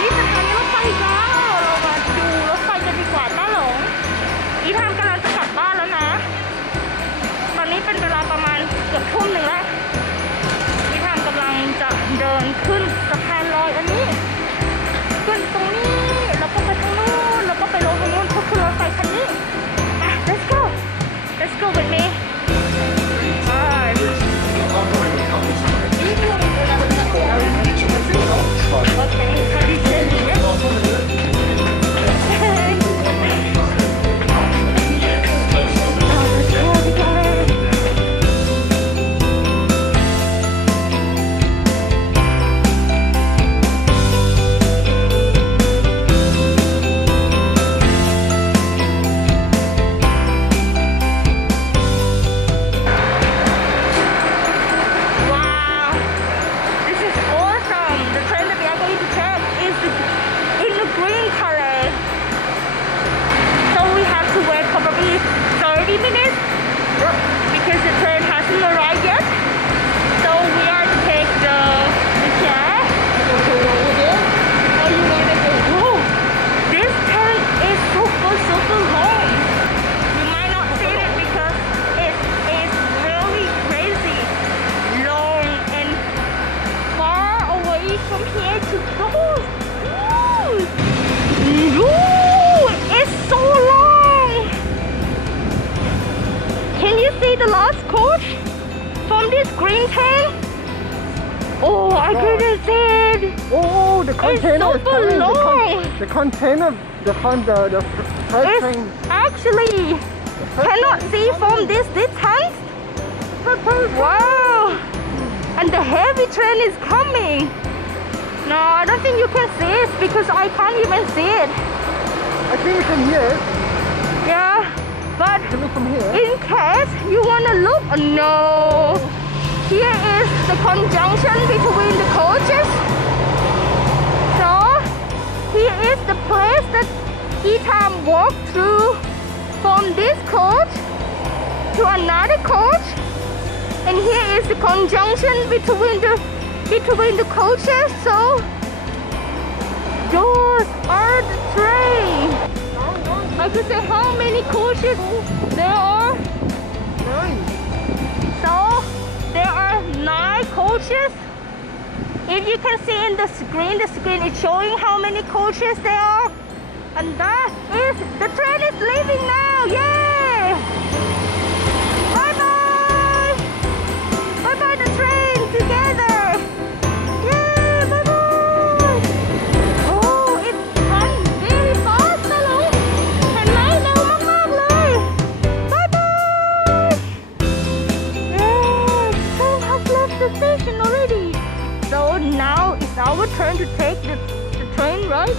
ที่สถานีรถไฟแล้วเรามาดูรถไฟกันดีกว่าต้าหลงอีทามกำลังจะกลับบ้านแล้วนะตอนนี้เป็นเวลาประมาณเกือบทุ่มหนึ่งแล้วอีทามกำลังจะเดินขึ้นสะพานลอยอันนี้ขึ้นตรงนี้แล้วก็ไปทางนู้นแล้วก็ไปลงทางนู้นก็คือรถไฟคันนี้let's go with me because the train hasn't arrived yet. So we are to take the cab. Oh, you want to go? Whoa! This train is super long. You might not see it because it is really crazy long and far away from here to those. It's so long. Can you see the last coach from this green train? Oh, I couldn't see it. Oh, the container it's super long. The container, the freight train. Actually cannot see from this distance. Wow. And the heavy train is coming. No, I don't think you can see it because I can't even see it. I think we can hear it. Yeah, but Can look from here. in case you want to look, no. Here is the conjunction between the coaches. So, here is the place that Itham walked through from this coach to another coach. And here is the conjunction between the coaches. So, those are the trains. I could say how many coaches there are. 9. So there are 9 coaches. If you can see in the screen is showing how many coaches there are. And that is, the train is leaving now. Yay! Bye bye! Bye bye the train together. Yay! Bye bye! Oh, it runs very fast, hello. เห็นไหมเร็วมากๆเลย Bye bye! Yeah, the train has left the station already. So now it's our turn to take the train, right?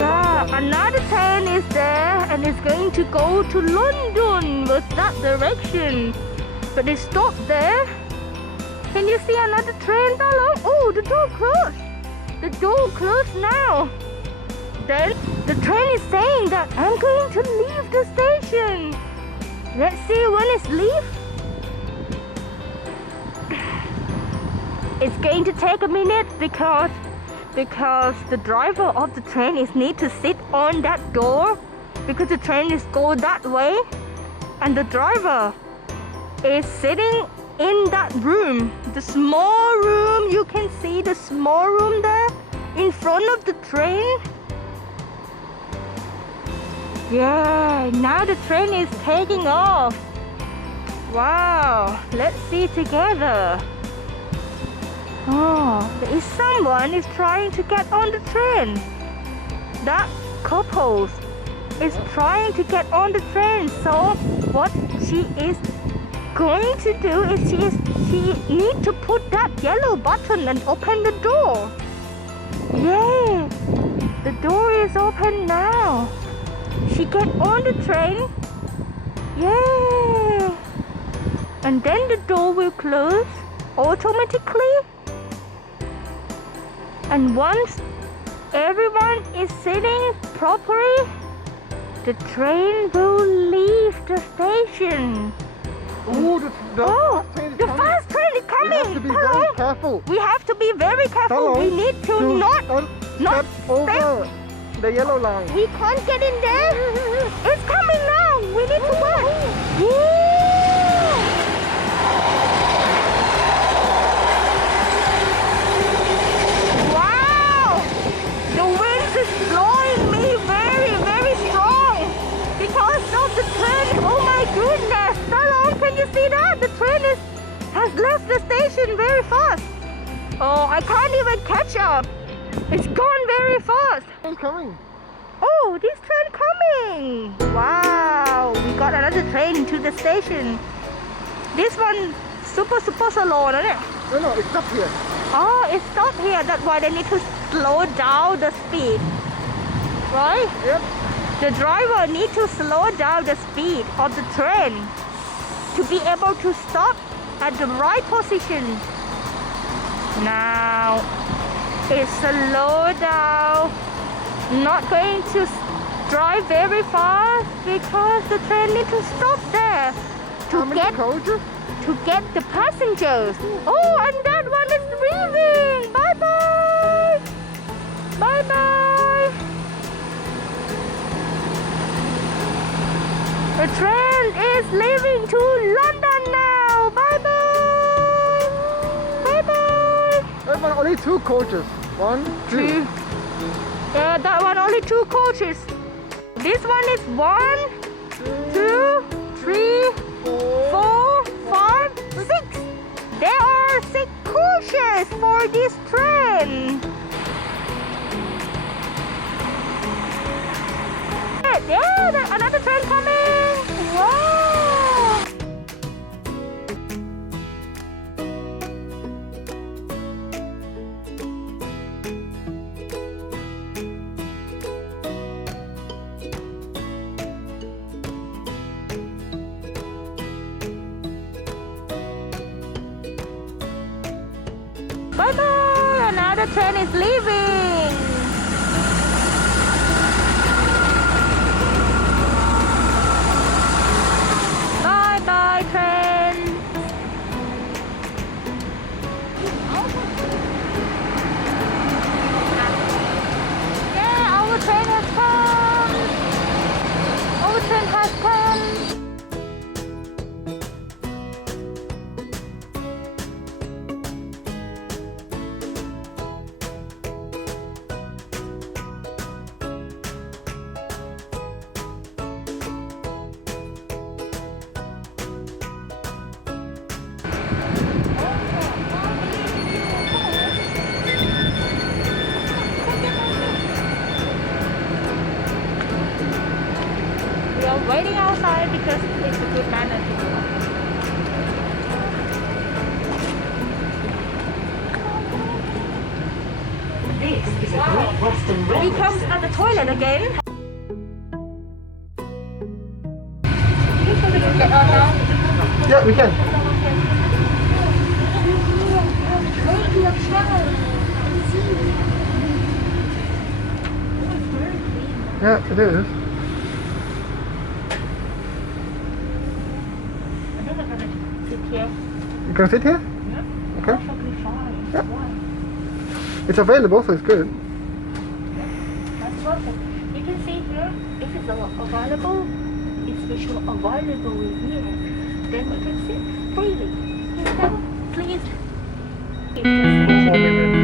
Yeah, another train is there and it's going to go to London with that direction. But it stopped there. Can you see another train, Talhong? Oh, the door closed. The door closed now. Then the train is saying that I'm going to leave the station. Let's see when it's leave. It's going to take a minute because the driver of the train is need to sit on that door because the train is go that way and the driver is sitting in that room, the small room. You can see the small room there in front of the train. Yeah, now the train is taking off. Wow, let's see together. Oh, there is someone is trying to get on the train. That couple is trying to get on the train. So what she is going to do is she need to put that yellow button and open the door. Yay! The door is open now. She get on the train. Yay! And then the door will close automatically. And once everyone is sitting properly, the train will leave the station. Oh, the fast train is coming. We have to be very careful. We have to be very careful. Talhong, we need to not Not Step over the yellow line. We can't get in there. It's coming now. We need to wait. Woo! Wow! The wind is blowing me very, very strong because of the train. Oh my goodness! Talhong, can you see that? The train has left the station very fast. Oh, I can't even catch up. It's gone very fast. It's coming. Oh, this train coming! Wow, we got another train to the station. This one super slow, isn't it? No, it's up here. Oh, it stopped here. That's why they need to slow down the speed, right? Yep. The driver needs to slow down the speed of the train to be able to stop at the right position. Now it's slow down. Not going to drive very fast because the train needs to stop there to get the passengers. Oh, and that one is leaving. Bye bye. Bye bye. The train is leaving to London now. Bye bye. Bye bye. That one only 2 coaches. 1, 2. Yeah, that one only 2 coaches. This one is 1, 2, 3, 4, 5, 6. There are 6 coaches for this train. Yeah, another train coming. Wow. Bye bye! Another train is leaving! Bye bye, train! Yeah, our train has come! Our train has come! Waiting outside because it's a good manner to do. This is a Great Western He Railway. comes at the toilet again. Yeah, we can. Yeah, it is. I think I'm gonna sit here. You can sit here? Yeah. Okay. Perfectly fine. Yeah. Why? It's available, so it's good. That's perfect. You can see here, if it's available, it's visual available here. Then you can sit freely. Here, please. 4 minutes.